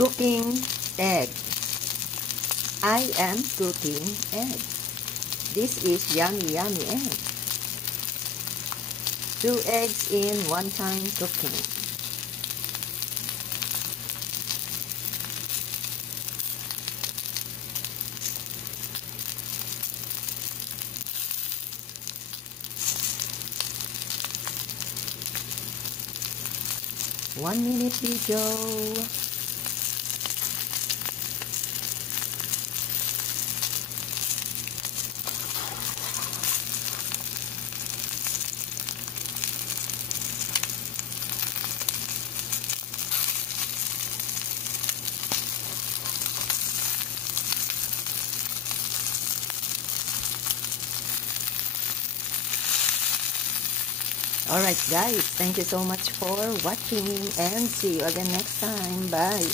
Cooking egg. I am cooking egg. This is yummy egg. 2 eggs in one time cooking. One minute video. Alright guys, thank you so much for watching and see you again next time. Bye.